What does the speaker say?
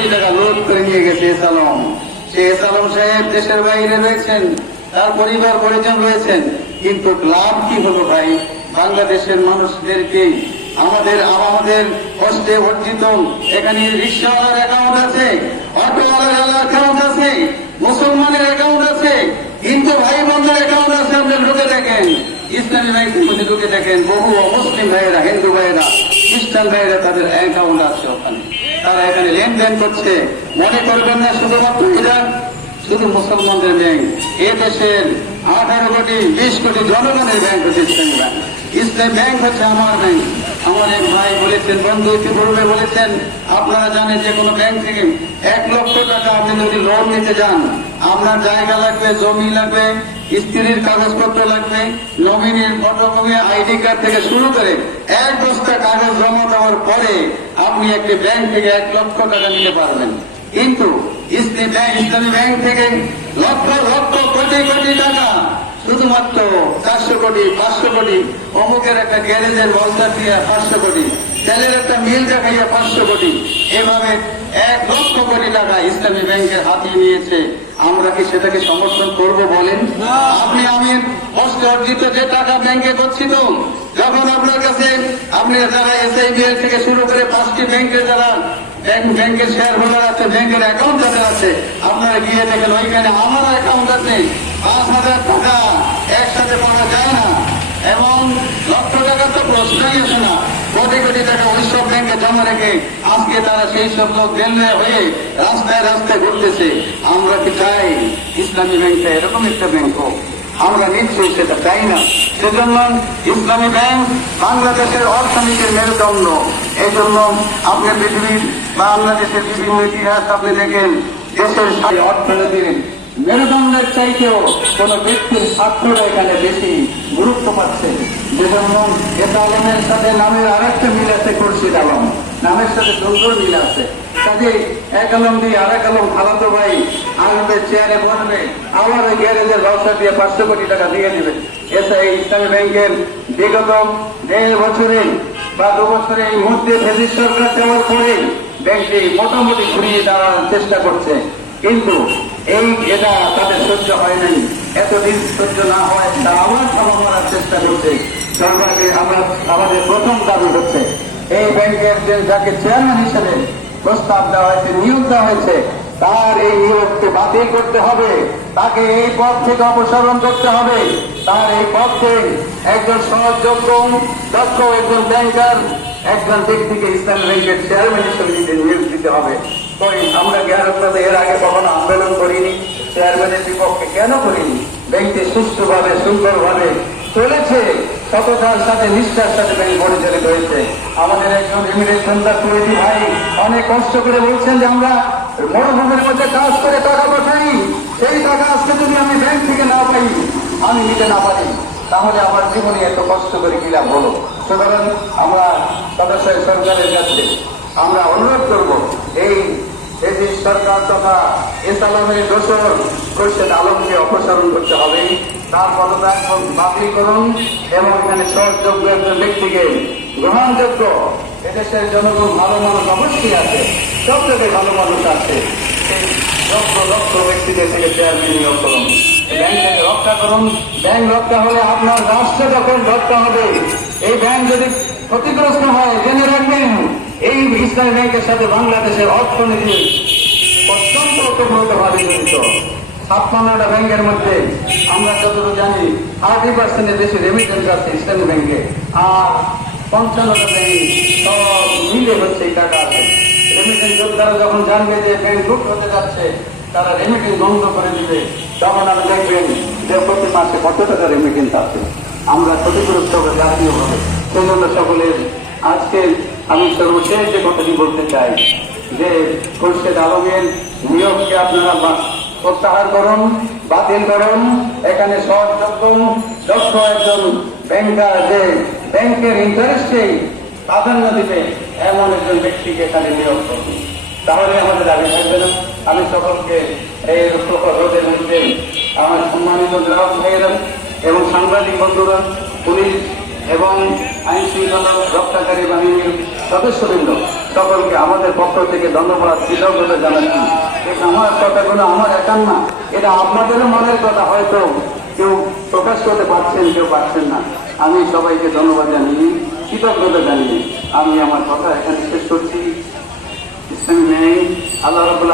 কোটি টাকা লুট করে নিয়ে গেছে এস আলম। সে এস আলম সাহেব দেশের বাইরে রয়েছেন, তার পরিবার পরিজন রয়েছেন, কিন্তু লাভ কি হলো ভাই? বাংলাদেশের মানুষদেরকে আমাদের কষ্টে অর্জিত এখানে রিক্সাওয়ালার অ্যাকাউন্ট আছে, অটোওয়ালার অ্যাকাউন্ট আছে, মুসলমানের অ্যাকাউন্ট আছে, হিন্দু ভাই বোনদের অ্যাকাউন্ট আছে। আপনি ঢুকে দেখেন, ইসলামী ব্যাংকের মধ্যে ঢুকে দেখেন, বহু মুসলিম ভাইয়েরা, হিন্দু ভাইয়েরা, খ্রিস্টান ভাইয়েরা তাদের অ্যাকাউন্ট আছে ওখানে, তারা এখানে লেনদেন করছে। মনে করবেন না শুধুমাত্র এরা শুধু মুসলমানদের ব্যাংক, এ দেশের 18 কোটি 20 কোটি জনগণের ব্যাংক হচ্ছে ইসলামী ব্যাংক। ইসলামী ব্যাংক হচ্ছে আমার ব্যাংক। আমার এক ভাই বলেছেন, বন্ধু ইতিপূর্বে বলেছেন, আপনারা জানেন যে কোনো ব্যাংক থেকে 1 লক্ষ টাকা আপনি যদি লোন নিতে যান, আপনার জায়গা লাগবে, জমি লাগবে, স্ত্রীর কাগজপত্র লাগবে, নমিনির ফটোকপি, আইডি কার্ড থেকে শুরু করে 1 বস্তা কাগজ জমা দেওয়ার পরে আপনি একটি ব্যাংক থেকে 1 লক্ষ টাকা নিতে পারবেন। কিন্তু ইসলামী ব্যাংক থেকে লক্ষ লক্ষ কোটি কোটি টাকা শুধুমাত্র 400 কোটি 500 কোটি, অমুকের একটা গ্যারেজের বস্তা দিয়ে 500 কোটি, তেলের একটা মিল দেখাইয়া 500 কোটি, এভাবে 1 লক্ষ কোটি টাকা ইসলামী ব্যাংকের হাতিয়ে নিয়েছে। আমরা কি সেটাকে সমর্থন করব বলেন? আপনি আমি কষ্ট অর্জিত যে টাকা ব্যাংকে গচ্ছিত, যখন আপনার কাছে আপনি যারা SIBL থেকে শুরু করে 5টি ব্যাংকের যারা ব্যাংকের শেয়ার হোল্ডার আছে, ব্যাংকের অ্যাকাউন্ট যাদের আছে, আপনারা গিয়ে দেখেন ওইখানে আমার অ্যাকাউন্ট আছে। 5,000 টাকা একসাথে পাওয়া যায় না, এবং লক্ষ টাকা তো প্রশ্নই আসে না। কোটি কোটি টাকা ওইসব ব্যাংকে জমা রেখে আজকে তারা সেই সব লোক রেলওয়ে হয়ে রাস্তায় রাস্তায় ঘুরতেছে। আমরা কি চাই ইসলামী ব্যাংকটা এরকম একটা ব্যাংক হোক? আমরা নিশ্চয়ই সেটা চাই না। সেজন্য ইসলামী ব্যাংক বাংলাদেশের অর্থনীতির মেরুদণ্ড। এই জন্য আপনি পৃথিবীর বাংলাদেশের বিভিন্ন ইতিহাস আপনি দেখেন, দেশের অর্থনীতির মেরুদণ্ডের চাইতেও কোন ব্যক্তির স্বার্থটা এখানে বেশি গুরুত্ব পাচ্ছে। সেজন্য এস আলমের সাথে নামের আরেকটা মিল আছে, খুরশিদ আলম নামের সাথে সুন্দর মিল আছে। কাজে 1 আলম দিয়ে 1 আলম খালাতো ভাই আসবে, চেয়ারে বসবে, আবার ওই গ্যারেজের ব্যবসা দিয়ে 500 কোটি টাকা দিয়ে দিবে। ইসলামী ব্যাংকের বিগত 1.5 বছরে বা 2 বছরে এই মুহূর্তে ফেসিস্ট সরকার দেওয়ার পরে ব্যাংকটি মোটামুটি ঘুরিয়ে দেওয়ার চেষ্টা করছে, কিন্তু এটা তাদের সহ্য হয় নাই। এতদিন সহ্য না হয় তা আবার সভা করার চেষ্টা করছে। সরকারকে আমাদের প্রথম দাবি হচ্ছে, এই ব্যাংকের যে যাকে চেয়ারম্যান হিসেবে প্রস্তাব দেওয়া হয়েছে, নিয়োগ দেওয়া হয়েছে, তার এই নিয়োগকে বাতিল করতে হবে, তাকে এই পদ থেকে অপসারণ করতে হবে। তার এই পদে একজন সহযোগ্য দক্ষ একজন ব্যাংকার, একজন ব্যক্তিকে ইসলামী ব্যাংকের চেয়ারম্যান হিসেবে নিয়োগ দিতে হবে। তো আমরা জ্ঞানপ্রদ এর আগে কখনো আন্দোলন করিনি, চেয়ারম্যানের বিপক্ষে কেন করিনি? ব্যাংকটি সুষ্ঠুভাবে সুন্দরভাবে চলেছে, সততার সাথে নিষ্ঠার সাথে ব্যাংক পরিচালিত হয়েছে। আমাদের একজন ইমিগ্রেশন তৈরি ভাই অনেক কষ্ট করে বলছেন যে আমরা মরুভূমির মধ্যে কাজ করে টাকা পাঠাই, সেই টাকা আজকে যদি আমি ব্যাংক থেকে না পাই, আমি নিতে না পারি, তাহলে আমার জীবনে এত কষ্ট করে কি লাভ হলো? সুতরাং আমরা সদস্য সরকারের কাছে আমরা অনুরোধ করব, এই সরকার তথা এস আলমের দোসর খুরশিদ আলমকে অপসারণ করতে হবে, তার পদত্যাগ বাতিল করুন, এবং এখানে সহযোগ্য একজন ব্যক্তিকে গ্রহণযোগ্য, এদেশের জনগণ ভালো মানুষ অবশ্যই আছে, সব জায়গায় ভালো মানুষ আছে, সেই লক্ষ লক্ষ ব্যক্তিদের থেকে চেয়ারম্যান নিয়োগ করুন, ব্যাংককে রক্ষা করুন। ব্যাংক রক্ষা হলে আপনার রাষ্ট্র যখন রক্ষা হবে, এই ব্যাংক যদি ক্ষতিগ্রস্ত হয়, জেনে রাখবেন এই ইসলামী ব্যাংকের সাথে বাংলাদেশের অর্থনীতি অত্যন্ত ওতপ্রোতভাবে জড়িত। 56টা ব্যাংকের মধ্যে আমরা যতটুকু জানি 30% বেশি রেমিটেন্স আছে ইসলামী ব্যাংকে, আর 55টা ব্যাংক সব মিলে হচ্ছে এই টাকা আছে। রেমিটেন্স যোদ্ধারা যখন জানবে যে ব্যাংক লুট হতে যাচ্ছে, তারা রেমিটেন্স বন্ধ করে দিবে, তখন আপনি দেখবেন যে প্রতি মাসে কত টাকা রেমিটেন্স আছে। আমরা ক্ষতিগ্রস্ত হবে জাতীয়ভাবে। সেজন্য সকলের আজকে আমি সর্বশেষ যে কথাটি বলতে চাই যে খুরশিদ আলমের নিয়োগকে আপনারা প্রত্যাহার করুন, বাতিল করুন। এখানে সহযোগ্য দক্ষ একজন ব্যাংকার, যে ব্যাংকের ইন্টারেস্টেই প্রাধান্য দিবে, এমন একজন ব্যক্তিকে এখানে নিয়োগ করুন, তাহলে আমাদের দাবি থাকবে না। আমি সকলকে এই রোদের মধ্যে আমার সম্মানিত গ্রাহক ভাইয়েরা এবং সাংবাদিক বন্ধুরা, পুলিশ এবং আইন শৃঙ্খলা রক্ষাকারী বাহিনীর সদস্যবৃন্দ সকলকে আমাদের পক্ষ থেকে ধন্যবাদ কৃতজ্ঞতা জানাচ্ছি। এটা আমার কথাগুলো আমার একার না, এটা আপনাদেরও মনের কথা, হয়তো কেউ প্রকাশ করতে পারছেন, কেউ পারছেন না। আমি সবাইকে ধন্যবাদ জানিয়ে, কৃতজ্ঞতা জানিয়ে আমি আমার কথা এখানে শেষ করছি। আল্লাহ রাব্বুল